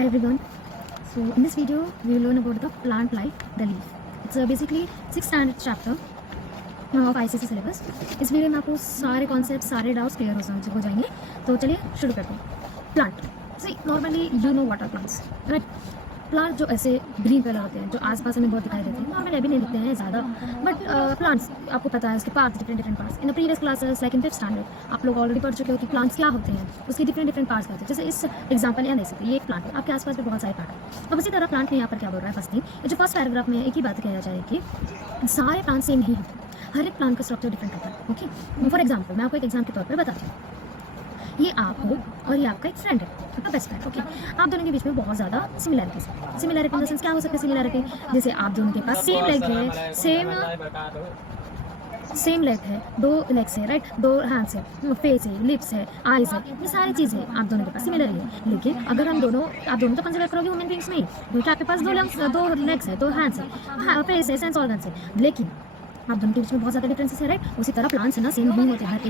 Hi everyone. So in this video we will learn about the plant life, the leaf. It's basically 6th standard chapter of ICSE syllabus. इस video में आपको सारे concept सारे doubts clear हो जाएंगे. तो चलिए शुरू करते हैं. Plant. See normally you know what are plants, right? Plant जो ऐसे ग्रीन कलर होते हैं जो आसपास हमें बहुत दिखाई देते हैं, नॉर्मली अभी नहीं दिखते हैं ज़्यादा, बट प्लांट्स आपको पता है उसके parts different parts. In the previous classes like in 5th standard आप लोग ऑलरेडी पढ़ चुके हो कि प्लांट्स क्या होते हैं, उसके डिफरेंट पार्ट्स क्या होते हैं. जैसे इस एग्जांपल यहाँ देख सकते हैं, ये एक प्लांट है, आपके आसपास भी बहुत सारे प्लांट हैं. अब उसी तरह प्लांट में यहाँ पर क्या बोल रहा है फर्स्ट थिंग, जो फर्स्ट पैराग्राफ में एक ही बात कहा जाए कि सारे प्लांट सेम ही होते हैं, हर एक प्लांट का स्ट्रक्चर डिफरेंट होता है. ओके, फॉर एग्जाम्पल मैं आपको एक एग्जाम्पल के तौर पर बताती हूँ. ये आप हो और ये आपका एक फ्रेंड है, आपका बेस्ट फ्रेंड. ओके, आप दोनों के बीच में बहुत ज़्यादा सिमिलैरिटीज है. सिमिलैरिटी इन द सेंस क्या हो सकता है सिमिलैरिटी, जैसे आप दोनों के पास सेम लेग है, सेम लेग है, 2 लेग्स है, राइट, 2 हैंड्स है, फेस है, लिप्स है, आईज है, ये सारी चीज़ें आप दोनों के पास सिमिलर है. लेकिन अगर आप दोनों तो कंसिडर करोगे ह्यूमन बींग्स में ही, क्योंकि आपके पास 2 लेग्स है, 2 हैंड्स है, फेस है, सेंस ऑर्गन्स है, लेकिन आप दोनों के बीच में बहुत ज़्यादा डिफरेंसेस है, राइट. उसी तरह प्लांट्स है ना, सेम नहीं होते. हर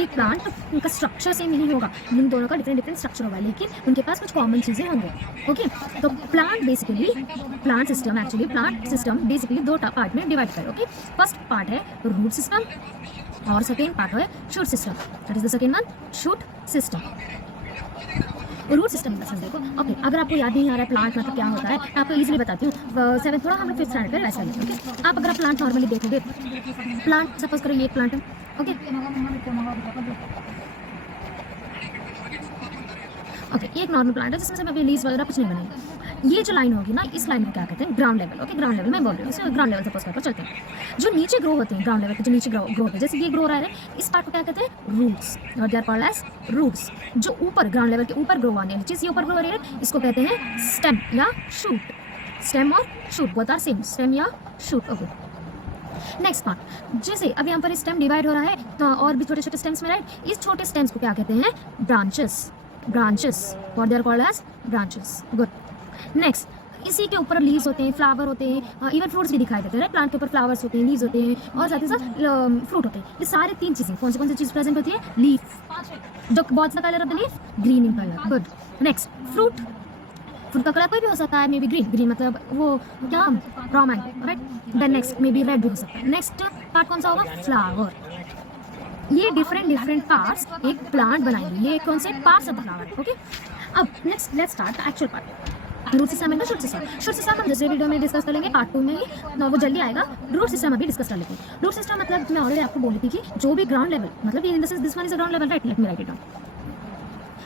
एक प्लांट उनका स्ट्रक्चर सेम नहीं होगा, इन दोनों का डिफरेंट स्ट्रक्चर होगा, लेकिन उनके पास कुछ कॉमन चीज़ें होंगे. ओके, तो प्लांट सिस्टम बेसिकली 2 पार्ट में डिवाइड करें. ओके, फर्स्ट पार्ट है रूट सिस्टम और सेकेंड पार्ट है shoot system. That is the second one, shoot system. Root system का देखो. ओके, अगर आपको याद नहीं आ रहा है प्लांट मतलब क्या होता है, मैं आपको इजीली बताती हूँ. 7th थोड़ा हम लोग 5th स्टैंडर्ड पे वैसा है. ओके, आप अगर आप प्लांट नॉर्मली देखोगे, प्लांट सपोज करो ये एक प्लांट है. ओके, ये एक नॉर्मल प्लांट है जिसमें से मैं अभी लीव्स वगैरह कुछ नहीं बनाई. ये जो लाइन होगी ना, इस लाइन को क्या कहते हैं, ground level. Okay, ground level मैं बोल रही हूँ, इसे ग्राउंड लेवल सपोज कर चलते हैं. जो नीचे ग्रो होते हैं, ग्राउंड लेवल के जो नीचे ग्रो होते हैं, जैसे ये ग्रो रहा है, इस पार्ट को क्या कहते हैं, रूट्स, और they are called as roots. जो ऊपर ग्राउंड लेवल के ऊपर ग्रो वाली चीज़ ये ऊपर ग्रो हो रही है, इसको कहते हैं स्टेम या शूट. स्टेम और shoot both are same, stem या शूट. ओके, नेक्स्ट पार्ट, जैसे अभी यहाँ पर स्टेम डिवाइड हो रहा है तो और भी छोटे छोटे स्टेम्स में, राइट. इस छोटे स्टेम्स को क्या कहते हैं, ब्रांचेस. और they are called as branches. Good. Next, इसी के ऊपर लीव्स होते हैं, फ्लावर होते हैं, इवन फ्रूट्स भी दिखाई देते हैं, राइट. प्लांट के ऊपर फ्लावर्स होते हैं, लीव्स होते हैं, और साथ ही साथ फ्रूट होते हैं. ये सारे 3 चीज़ें कौन सी चीज़ प्रेजेंट होती है, लीफ. जो बॉल्स का colour of the leaf, green in colour. Good. Next, fruit का कलर कोई भी हो सकता है, मे बी ग्रीन मतलब वो क्या, raw mango, right. Then next may be red भी हो सकता है. नेक्स्ट पार्ट कौन सा होगा, फ्लावर. ये डिफरेंट पार्ट्स एक प्लांट बनाएंगे. ये कौन से parts of the flower. Okay, अब next let's start the actual part. Root system है ना, शूट सिस्टम हम दूसरे वीडियो में डिस्कस करेंगे, पार्ट 2 में ही, वो जल्दी आएगा. रूट सिस्टम अभी डिस्कस कर लेते हैं. रूट सिस्टम मतलब मैं ऑलरेडी आपको बोली थी कि जो भी ग्राउंड लेवल, मतलब in this one is a ground level, right. Let me right it down.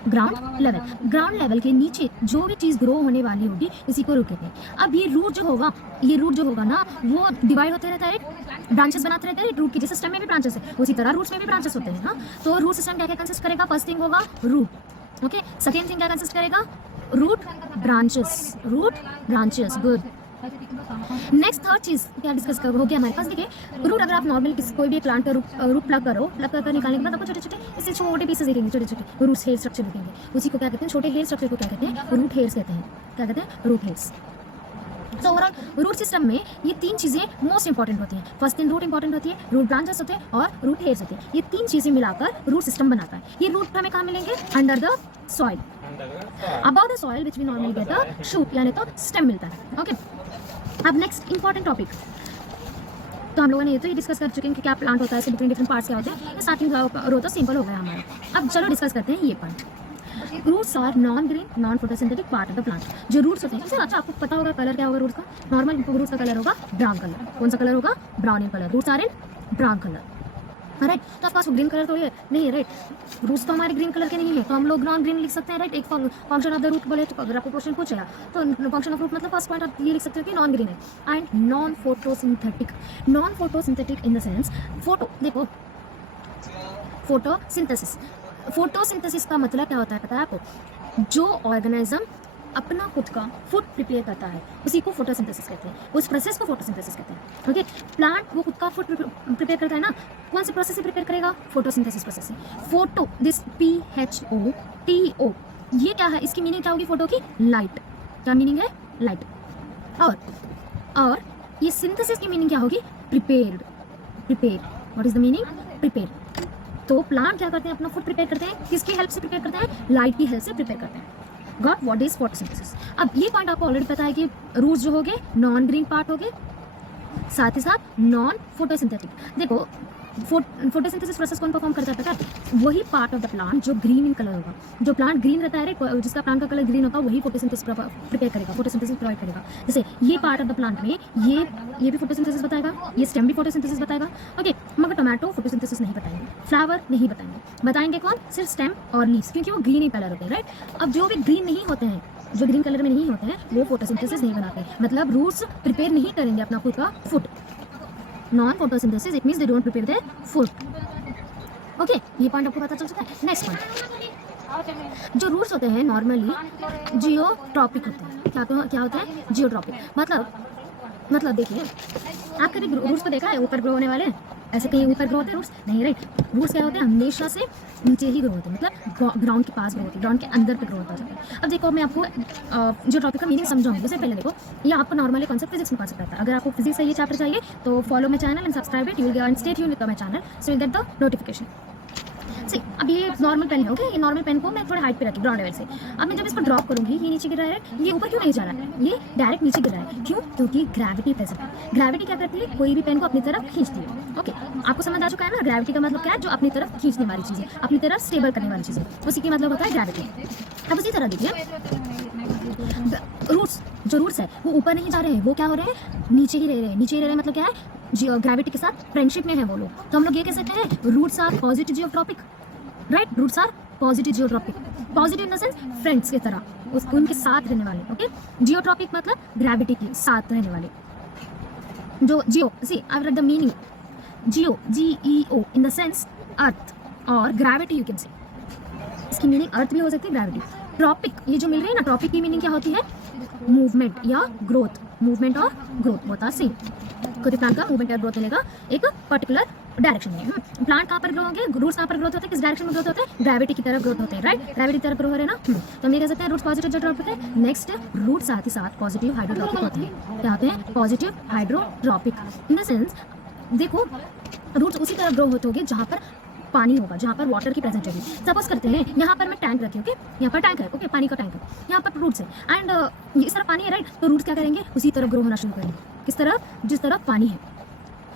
Ground level के नीचे जो भी चीज़ ग्रो होने वाली होगी इसी को रूट कहते हैं. अब ये रूट जो होगा ना, वो डिवाइड होते रहता है, ब्रांचेस बनाते रहते हैं. रूट की जैसे स्टेम में भी ब्रांचेस है, उसी तरह रूट्स में भी ब्रांचेस होते हैं. हाँ, तो रूट सिस्टम क्या क्या कंसिस्ट करेगा, फर्स्ट थिंग होगा रूट. ओके, सेकेंड थिंग क्या कंसिस्ट करेगा, root branches. Good. Next third चीज़ क्या डिस्कस हो गया हमारे पास. देखिए, रूट अगर आप नॉर्मल कोई भी प्लांट का रूट प्लग कर निकालने के बाद आपको छोटे छोटे इससे छोटे पीसेस दिखेंगे, छोटे रूट हेयर स्ट्रक्चर दिखेंगे. उसी को क्या कहते हैं, छोटे हेयर स्ट्रक्चर को क्या कहते हैं, रूट हेयर्स कहते हैं. क्या कहते हैं, रूट हेयर्स. तो ओवरऑल रूट सिस्टम में ये 3 चीज़ें मोस्ट इंपॉर्टेंट होती हैं. फर्स्ट थिंग रूट इंपॉर्टेंट होती है, रूट ब्रांचेस होते हैं और रूट हेयर्स होते हैं. ये 3 चीज़ें मिलाकर रूट सिस्टम बनाता है. ये रूट हमें कहाँ मिलेंगे, under the soil, about the soil which we normally get the shoot, यानी तो स्टेम मिलता है. ओके, अब नेक्स्ट इंपॉर्टेंट टॉपिक, तो हम लोगों ने ये डिस्कस कर चुके हैं कि क्या प्लांट होता है, इसके डिफरेंट पार्ट्स क्या होते हैं. स्टार्टिंग रो तो सिंपल हो गया हमारा. अब चलो डिस्कस करते हैं ये part. Roots are non green non photosynthetic part of the plant. जो रूट्स होते हैं, सर अच्छा आपको पता होगा कलर क्या होगा रूट्स का. नॉर्मल रूट्स का कलर होगा ब्राउन कलर. कौन सा कलर होगा, brown in colour. Roots are in brown colour, right. तो आपके पास ग्रीन कलर तो ये नहीं है, राइट. रूट्स तो हमारे ग्रीन कलर के नहीं है, तो हम लोग नॉन ग्रीन लिख सकते हैं, राइट. एक फंक्शन ऑफ द रूट बोले तो अगर आपको क्वेश्चन पूछेगा तो फंक्शन ऑफ रूट मतलब फर्स्ट पॉइंट आप ये लिख सकते हो कि नॉन ग्रीन है. And non photosynthetic in the sense, देखो फोटोसिंथेसिस का मतलब क्या होता है पता है आपको, जो ऑर्गेनिज्म अपना खुद का फूड प्रिपेयर करता है उसी को फोटोसिंथेसिस कहते हैं. उस प्रोसेस को फोटोसिंथेसिस कहते हैं. ओके, प्लांट वो खुद का फूड प्रिपेयर करता है ना, कौन से प्रोसेस से प्रिपेयर करेगा, फोटोसिंथेसिस प्रोसेस से. फोटो, दिस PHOTO, ये क्या है, इसकी मीनिंग क्या होगी, फोटो की लाइट. क्या मीनिंग है, लाइट. और ये सिंथेसिस की मीनिंग क्या होगी, prepare. What is the meaning, prepare. तो प्लांट क्या करते हैं, अपना फूड प्रिपेयर करते हैं, किसकी हेल्प से प्रिपेयर करते हैं, लाइट की हेल्प से प्रिपेयर करते हैं. Got what is photosynthesis. अब ये पॉइंट आपको ऑलरेडी पता है कि रूट्स जो हो गए नॉन ग्रीन पार्ट हो गए, साथ ही साथ नॉन फोटोसिंथेटिक। देखो फोटोसिंथेसिस प्रोसेस कौन परफॉर्म करता है पता है? वही पार्ट ऑफ द प्लांट जो ग्रीन इन कलर होगा। जो प्लांट ग्रीन रहता है, जिसका प्लांट का कलर ग्रीन होगा, वही फोटोसिंथेसिस प्रिपेयर करेगा, फोटोसिंथेसिस प्रोवाइड करेगा। जैसे ये पार्ट ऑफ द प्लांट में ये भी फोटोसिंथेसिस बताएगा, ये स्टेम भी फोटोसिंथेसिस बताएगा। ओके, मगर टोमेटो फोटोसिंथेसिस नहीं बताएंगे, फ्लावर नहीं बताएंगे। बताएंगे कौन? सिर्फ स्टेम और लीव्स, क्योंकि वो ग्रीन ही कलर होते हैं, राइट। अब जो भी ग्रीन नहीं होते हैं, जो ग्रीन कलर में नहीं होते हैं, वो फोटोसिंथेसिस नहीं बनाते, मतलब रूट्स प्रिपेयर नहीं करेंगे अपना खुद का food. Non photosynthesis it means they don't prepare their food. Okay, ये पॉइंट आपको पता चल चुका है। नेक्स्ट पॉइंट, जो रूट्स होते हैं नॉर्मली जियोट्रॉपिक होते हैं। क्या होता है? जियोट्रॉपिक। मतलब देखिए, आप कभी रूट्स को देखा है ऊपर ग्रो होने वाले? ऐसे कहीं ऊपर ग्रो होते हैं रूट्स? नहीं, राइट। रूट्स क्या होते हैं? हमेशा से नीचे ही ग्रो होते हैं, मतलब ग्राउंड के पास ग्रो होते हैं, ग्राउंड के अंदर पे ग्रो होता है। अब देखो, मैं आपको जियोट्रॉपिक का मीनिंग समझाऊंगी। जैसे पहले देखो, ये आपको नॉर्मली कॉन्सेप्ट फिजिक्स में कॉन्सेप्ट आता है। अगर आपको फिजिक्स से ये चैप्टर चाहिए तो follow my channel and subscribe it, you will get and stay tuned with my channel so you get the notification. See, अब ये नॉर्मल पेन है, ओके। ये नॉर्मल पेन को मैं थोड़े हाइट पे रखी, ग्राउंड लेवल से। अब मैं जब इसको ड्रॉप करूंगी, ये नीचे गिर रहा है, ये ऊपर क्यों नहीं जा रहा है? ये डायरेक्ट नीचे गिर रहा है। क्यों? क्योंकि ग्रेविटी प्रेजेंट है। ग्रेविटी क्या करती है? कोई भी पेन को अपनी तरफ खींचती है। ओके, आपको समझ आ चुका है ना? ग्रेविटी का मतलब क्या है? जो अपनी तरफ खींचने वाली चीज़ है, अपनी तरफ स्टेबल करने वाली चीज़ है, उसी की मतलब होता है ग्रेविटी। अब उसी तरह देखिए, रूट्स है वो ऊपर नहीं जा रहे हैं, वो क्या हो रहे हैं? नीचे ही रह रहे हैं। नीचे ही रह रहे हैं मतलब क्या है? ग्रेविटी के साथ फ्रेंडशिप में है वो लोग। तो हम लोग ये कह सकते हैं roots are positive geotropic, right. Roots are positive geotropic, positive in the sense friends की तरह, उनके साथ रहने वाले। ओके, जियोट्रॉपिक मतलब ग्रेविटी के साथ रहने वाले। जो geo, see I read the meaning, geo GEO in the sense earth और ग्रेविटी यू कैन से। इसकी मीनिंग अर्थ भी हो सकती है, ग्रेविटी। ट्रॉपिक, ये जो मिल रही है ना, ट्रॉपिक की मीनिंग क्या होती है? मूवमेंट या ग्रोथ। मूवमेंट और ग्रोथ होता सेम। कोई प्लांट का मूवमेंट या ग्रोथ मिलेगा एक पर्टिकुलर डायरेक्शन में। प्लांट कहाँ पर ग्रो होंगे? रूट्स कहाँ पर ग्रोथ होते हैं? किस डायरेक्शन में ग्रोथ होते हैं? ग्रेविटी की तरफ ग्रोथ होते हैं, राइट। ग्रेविटी की तरफ ग्रो हो रहे हैं ना, तो हम ये कह सकते हैं रूट्स पॉजिटिव जियोट्रॉपिक होते हैं। नेक्स्ट, रूट साथ ही साथ पॉजिटिव हाइड्रोट्रॉपिक होते हैं। क्या होते हैं? Positive hydrotropic in the sense, देखो रूट्स उसी तरह ग्रो होते होंगे जहाँ पर पानी होगा, जहाँ पर वाटर की प्रेजेंट होगी। सपोज करते हैं यहाँ पर मैं टैंक रखी, ओके, यहाँ पर टैंक है, ओके, पानी का टैंक है, यहाँ पर रूट्स है एंड इस तरह पानी है, राइट। तो रूट्स क्या करेंगे? उसी तरह ग्रो होना शुरू करेंगे। किस तरह? जिस तरह पानी है,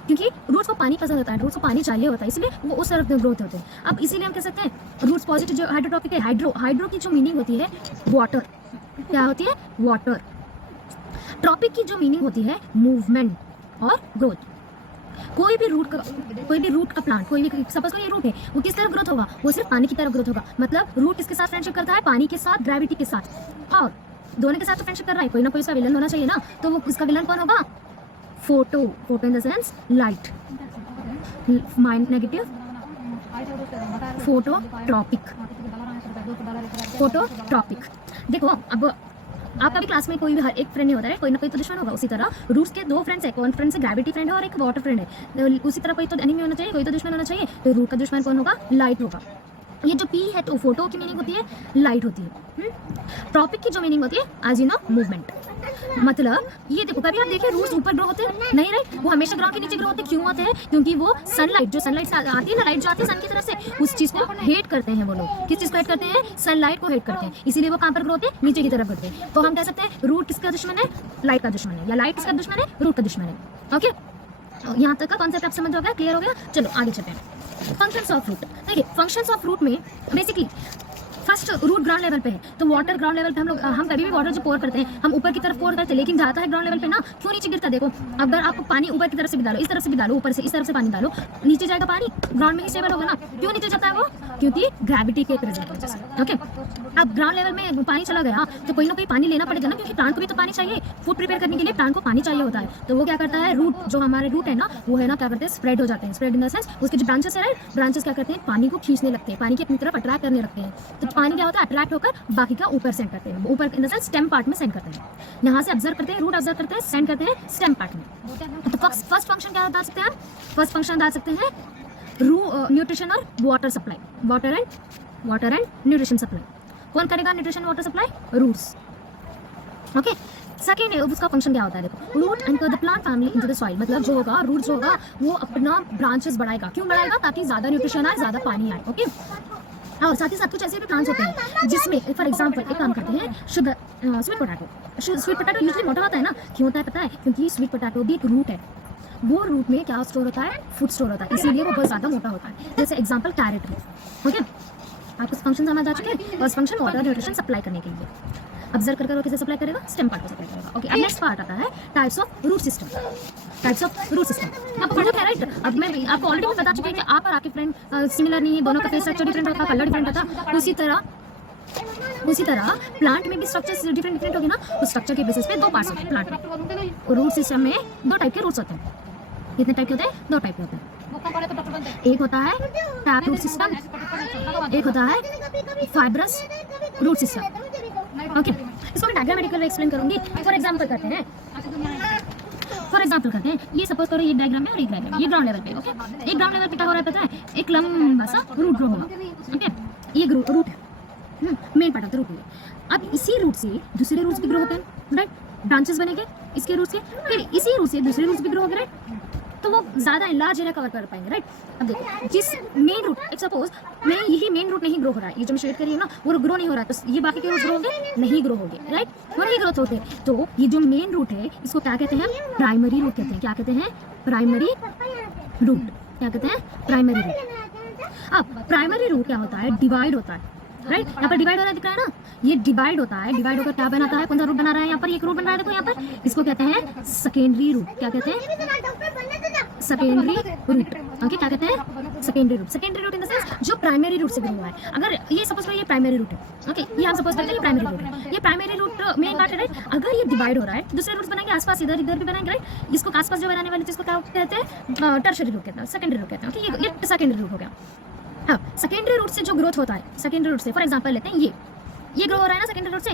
क्योंकि रूट्स को पानी पसंद होता है, रूट्स को पानी चाहिए होता है, इसलिए वो उस तरफ ग्रोथ होते हैं। अब इसीलिए हम कह सकते हैं रूट्स पॉजिटिव जो हाइड्रोट्रॉपिक है। हाइड्रो की जो मीनिंग होती है वाटर, क्या होती है? वाटर। ट्रॉपिक की जो मीनिंग होती है मूवमेंट और ग्रोथ। कोई भी रूट का प्लांट, कोई भी सपोज कोई रूट है, वो किस तरफ ग्रोथ होगा? वो सिर्फ पानी की तरफ ग्रोथ होगा। मतलब रूट किसके साथ फ्रेंडशिप करता है? पानी के साथ, ग्रेविटी के साथ। और दोनों के साथ तो फ्रेंडशिप कर रहा है, कोई ना कोई उसका विलन होना चाहिए ना। तो वो उसका विलन कौन होगा? Photo in the sense light, mind negative, phototropic. देखो, अब आपका भी क्लास में कोई भी हर एक फ्रेंड नहीं होता है, कोई ना कोई तो दुश्मन होगा। उसी तरह रूट्स के दो फ्रेंड्स है, कौन फ्रेंड्स है? ग्रेविटी फ्रेंड है और एक वाटर फ्रेंड है। उसी तरह कोई तो एनिमी होना चाहिए, कोई तो दुश्मन होना चाहिए। तो रूट का दुश्मन कौन होगा? लाइट होगा। ये जो पी है तो फोटो की मीनिंग होती है लाइट होती है। ट्रॉपिक की जो मीनिंग होती है एज इन अ मूवमेंट। मतलब ये देखो, कभी आप देखिए रूट्स ऊपर ग्रो होते हैं? नहीं, राइट। वो हमेशा ग्राउंड के नीचे ग्रो होते हैं। क्यों होते हैं? क्योंकि वो सनलाइट, जो सनलाइट से आती है ना, लाइट जो आती है सन की तरफ से, उस चीज को हेट करते हैं वो लोग। किस चीज को हेट करते हैं? सनलाइट को हेट करते हैं। इसीलिए वो कहाँ पर ग्रो होते हैं? नीचे की तरफ बढ़ते हैं। तो हम कह सकते हैं रूट किसका दुश्मन है? लाइट का दुश्मन है। या लाइट किसका दुश्मन है? रूट का दुश्मन है। ओके, यहाँ तक का कॉन्सेप्ट आप समझ हो गया? क्लियर हो गया? चलो आगे चलते हैं। Functions of root. देखिए, फंक्शंस ऑफ रूट में basically first root ground level पे है, तो वाटर ग्राउंड लेवल पे हम कभी भी वाटर जो पोर करते हैं, हम ऊपर की तरफ पोर करते हैं, लेकिन जाता है ग्राउंड लेवल पे ना, क्यों नीचे गिरता है? देखो, अगर आपको पानी ऊपर की तरफ से भी डालो, इस तरफ से भी डालो, ऊपर से इस तरफ से पानी डालो, नीचे जाएगा पानी, ग्राउंड में ही स्टेबल होगा ना। क्यों नीचे जाता है वो? क्योंकि ग्रेविटी के प्रेजेंट वजह से। ओके, अब ग्राउंड लेवल में पानी चला गया तो कोई ना कोई पानी लेना पड़ेगा ना, क्योंकि प्लांट को भी तो पानी चाहिए। फूड प्रिपेयर करने के लिए प्लांट को पानी चाहिए होता है। तो वो क्या करता है? रूट, जो हमारे रूट है ना, वो है ना, क्या करते हैं? स्प्रेड हो जाते हैं। स्प्रेड इन द सेंस उसके जो ब्रांचेस है, राइट, ब्रांचेस क्या करते हैं? पानी को खींचने लगते हैं, पानी की अपनी तरफ अट्रैक्ट करने लगते हैं। तो पानी क्या होता है? अट्रैक्ट होकर बाकी का ऊपर सेंड करते हैं, ऊपर इन द सेंस स्टेम पार्ट में सेंड करते हैं। यहाँ से ऑब्जर्व करते हैं, रूट ऑब्जर्व करते हैं, सेंड करते हैं स्टेम पार्ट में। तो फर्स्ट फंक्शन क्या डाल सकते हैं? फर्स्ट फंक्शन डाल सकते हैं न्यूट्रिशन और water supply, water and nutrition supply. कौन करेगा nutrition water supply? Roots. Okay, second उसका फंक्शन क्या होता है? देखो, root enter the plant family into the soil. मतलब जो होगा रूट जो होगा वो अपना ब्रांचेस बढ़ाएगा। क्यों बढ़ाएगा? ताकि ज्यादा न्यूट्रिशन आए, ज्यादा पानी आए। ओके, और साथ ही साथ कुछ ऐसे भी प्लांट्स होते हैं जिसमें फॉर एग्जांपल एक काम करते हैं sugar sweet potato. Sweet potato usually मोटा होता है ना, क्यों होता है पता है? क्योंकि स्वीट पोटैटो भी एक रूट है, वो रूट में क्या स्टोर होता है? फूड स्टोर होता है, इसीलिए वो बहुत ज़्यादा मोटा होता है। जैसे एग्जाम्पल कैरेट रूट। ओके, आपको फंक्शन समझ आ चुके हैं? First function water nutrition supply करने के लिए, ऑब्जर्व कर किसे सप्लाई करेगा? स्टेम पार्ट को सप्लाई करेगा। ओके, अब नेक्स्ट पार्ट आता है types of root system. Types of root system आपको पता है राइट? अब मैं आपको ऑलरेडी बता चुकी हूँ कि आप और आपके फ्रेंड सिमिलर नहीं है, दोनों का फेस स्ट्रक्चर डिफरेंट होता है, कलर डिफरेंट होता है। उसी तरह प्लांट में भी स्ट्रक्चर डिफरेंट होगी ना, उस स्ट्रक्चर के बेसिस पे दो पार्ट्स होते हैं प्लांट में। रूट सिस्टम में दो टाइप के रूट्स होते हैं। कितने टाइप के होते हैं? दो टाइप के होते हैं। एक होता है टैप रूट सिस्टम, एक होता है फाइब्रस रूट सिस्टम। ओके, इसको मैं डायग्रामेटिकली एक्सप्लेन करूंगी। फॉर एग्जांपल करते हैं, ये सपोज करो ये डायग्राम है और ये डायग्राम, ये ग्राउंड लेवल पे। ओके, एक ग्राउंड लेवल पे क्या हो रहा है पता है? एक लंबा सा रूट ग्रो होगा। ओके, ये रूट है, main part of the root है। अब इसी रूट से दूसरे रूट्स भी ग्रो होते हैं राइट, ब्रांचेस बनेंगे इसके रूट से, फिर इसी रूट से दूसरे रूट्स भी ग्रो होंगे राइट, तो वो ज़्यादा लार्ज एरिया कवर कर पाएंगे राइट। अब देखो, जिस मेन रूट एक सपोज मैं यही मेन रूट नहीं ग्रो हो रहा है, ये जो मैं शेड कर रही हूँ ना वो ग्रो नहीं हो रहा है, तो ये बाकी के रूट ग्रो होंगे? नहीं ग्रो होंगे राइट, वो नहीं ग्रोथ होते। तो ये जो मेन रूट है इसको क्या कहते हैं? प्राइमरी रूट कहते हैं। क्या कहते हैं? Primary root. क्या कहते हैं? Primary root. अब प्राइमरी रूट क्या होता है? डिवाइड होता है राइट, यहाँ पर डिवाइड हो रहा है, दिख रहा है ना, ये डिवाइड होता है। डिवाइड होकर क्या बनाता है? कौन सा रूट बना रहा है? यहाँ पर एक रूट बन रहा है, देखो यहाँ पर, इसको कहते हैं सेकेंडरी रूट। क्या कहते हैं? Secondary root. ओके, क्या कहते हैं? Secondary root. Secondary root in the sense जो प्राइमरी रूट से बना हुआ है। अगर ये सपोज करो ये प्राइमरी रूट है, ओके, ये हम सपोज करते हैं ये प्राइमरी रूट है, ये प्राइमरी रूट मेन पार्ट है राइट। अगर ये डिवाइड हो रहा है, दूसरे रूट्स बनाएंगे आसपास, इधर इधर भी बनाएंगे राइट, इसको आसपास जो बनाने वाले इसको क्या कहते हैं? टर्शरी रूट कहते हैं, सेकेंडरी रूट कहते हैं। ओके, ये सेकेंडरी रूट हो गया। हाँ, सेकेंडरी रूट से जो ग्रोथ होता है, सेकेंडरी रूट से फॉर एग्जांपल लेते हैं ये ग्रो हो रहा है ना सेकेंडरी रूट से।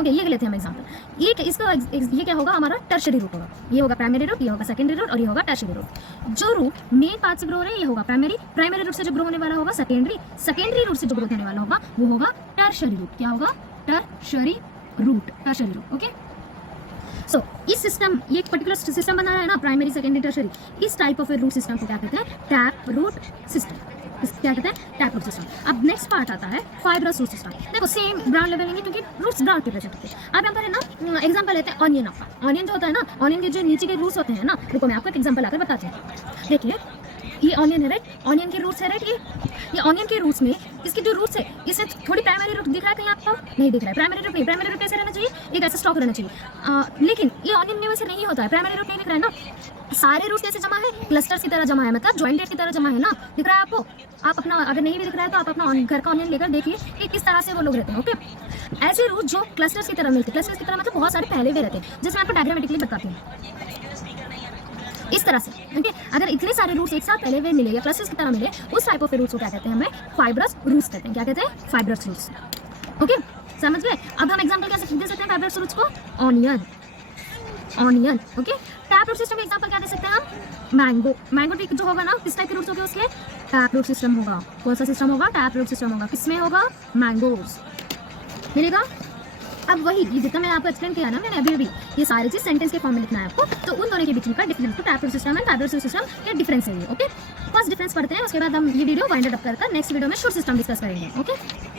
ओके, ये लेते हैं हम एग्जांपल, ये क्या होगा? हमारा टर्शरी रूट होगा। ये होगा प्राइमरी रूट, ये होगा सेकेंडरी रूट और ये होगा टर्शरी रूट। जो रूट मेन पार्ट से ग्रो हो रहा है ये होगा प्राइमरी रूट से जो ग्रो होने वाला होगा सेकेंडरी रूट से जो ग्रोथ होने वाला होगा वो होगा टर्शरी रूट। क्या होगा? Tertiary root. ओके, सो इस सिस्टम, ये एक पर्टिकुलर सिस्टम बना रहा है ना, प्राइमरी सेकेंडरी टर्शरी, इस टाइप ऑफ रूट सिस्टम को क्या कहते हैं? Tap root system. क्या कहते हैं? Tap root system. अब नेक्स्ट पार्ट आता है फाइब्रस रूट सिस्टम। देखो सेम ग्राउंड लेवल लेंगे क्योंकि रूट्स ग्राउंड पे प्रेजेंट होते हैं। अब यहाँ पर है ना एग्जांपल लेते हैं ऑनियन। ऑनियन जो होता है ना, ऑनियन के जो नीचे के रूट्स होते हैं ना, रुको मैं आपको एक एग्जांपल आकर बताती हूँ। देखिए ये ऑनियन है राइट, ऑनियन के रूट्स है राइट, ये ऑनियन के रूट्स में इसके जो रूट्स है इससे थोड़ी प्राइमरी रूट दिख रहा है कहीं आपको? नहीं दिख रहा है। प्राइमरी रूट नहीं, प्राइमरी रूट कैसे रहना चाहिए? एक ऐसा स्टॉक रहना चाहिए, लेकिन ये ऑनियन में वैसे नहीं होता है। प्राइमरी रूट नहीं दिख रहा है ना, सारे रूट्स कैसे जमा है? क्लस्टर्स की तरह जमा है, मतलब जॉइंटेड की तरह जमा है ना, दिख रहा है आपको? आप अपना, अगर नहीं भी दिख रहा है तो आप अपना घर का ऑनियन लेकर देखिए कि किस तरह से वो लोग रहते हैं। ओके, ऐसे रूट जो क्लस्टर्स की तरह मिलते हैं, क्लस्टर्स की तरह मतलब बहुत सारे फैले हुए रहते हैं, जैसे मैं आपको डायग्रामेटिकली बताती हूँ इस तरह से। ओके, अगर इतने सारे रूट्स एक साथ फैले हुए मिले या क्लस्टर्स की तरह मिले, उस टाइप ऑफ रूट्स को क्या कहते हैं? हमें फाइब्रस रूट्स कहते हैं। क्या कहते हैं? Fibrous roots. ओके, समझ गए? अब हम एग्जांपल कैसे दे सकते हैं फाइब्रस रूट्स को? Onion. Okay, tap root system का एग्जांपल क्या दे सकते हैं हम? मैंगो ट्री जो होगा ना, किस टाइप के रूट्स होंगे उसके? टैप रूट सिस्टम होगा। कौन सा सिस्टम होगा? टैप रूट सिस्टम होगा। किसमें होगा? मैंगोज मिलेगा। अब वही ये जितना मैं आपको एक्सप्लेन किया ना मैंने अभी ये सारी चीज सेंटेंस के फॉर्म में लिखना है आपको, तो उन दोनों के बीच में का डिफरेंस, तो tap root system and fibrous root system क्या डिफरेंस है ये। ओके, फर्स्ट डिफरेंस पढ़ते हैं, उसके बाद हम ये वीडियो वाइंड अप कर नेक्स्ट वीडियो में शॉर्ट सिस्टम डिस्कस करेंगे। Okay,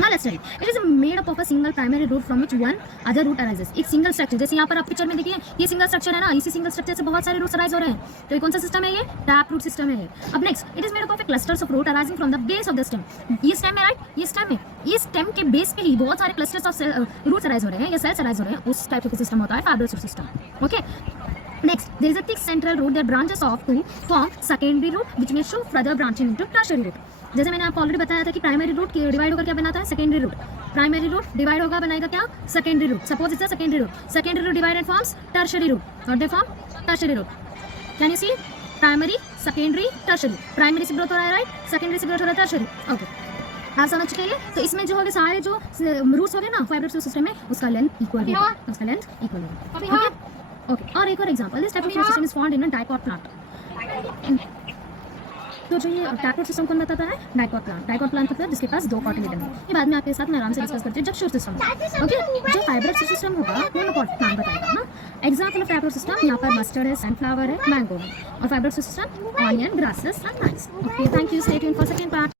now let's study. It is made up of a single primary root from which one other root arises. एक सिंगल स्ट्रक्चर, जैसे यहाँ पर आप पिक्चर में देखिए ये सिंगल स्ट्रक्चर है ना, इसी सिंगल स्ट्रक्चर से बहुत सारे रूट्स अराइज हो रहे हैं, तो ये कौन सा सिस्टम है? ये टैप रूट सिस्टम है। अब next, it is made up of clusters of root arising from the base of the stem. ये स्टेम है राइट, ये स्टेम है, ये स्टेम के बेस पे ही बहुत सारे क्लस्टर्स ऑफ रूट्स अराइज हो रहे हैं या सेल्स अराइज हो रहे हैं, उस टाइप का सिस्टम होता है fibrous root system. Okay, next there is a thick central root that branches off to form secondary root which may show further branching into tertiary root. जैसे मैंने आपको ऑलरेडी बताया था कि प्राइमरी रूट डिवाइड होकर क्या बनाता है? Secondary root. Primary root divide होगा, बनाएगा क्या? Secondary root. Suppose it's a secondary root divided forms tertiary root, और they form tertiary root. Can you see? Primary, secondary, tertiary. Primary से ग्रोथ हो रहा है राइट, सेकेंडरी से ग्रोथ हो रहा है टर्शरी। ओके, आप समझ चुके हैं? तो इसमें जो होंगे सारे जो रूट्स होंगे ना फाइब्रस रूट सिस्टम में, उसका लेंथ इक्वल होगा, उसका लेंथ इक्वल होगा। ओके, और एक और example, this type of system is found in a dicot plant. तो जो ये टैप रूट सिस्टम कौन बताता है? डाइकॉट प्लांट होता है जिसके पास दो कॉटिलेडन है। ये बाद में आपके साथ मैं आराम से डिस्कस करती हूँ जब शॉर्ट सिस्टम होगा। ओके, जो फाइब्रस सिस्टम होगा मोनोकॉट प्लांट बताएगा ना। Example of tap root system, यहाँ पर मस्टर्ड है, सनफ्लावर है, मैंगो है, और fibrous system onion, grasses and rice. Okay, thank you, stay tuned for second part.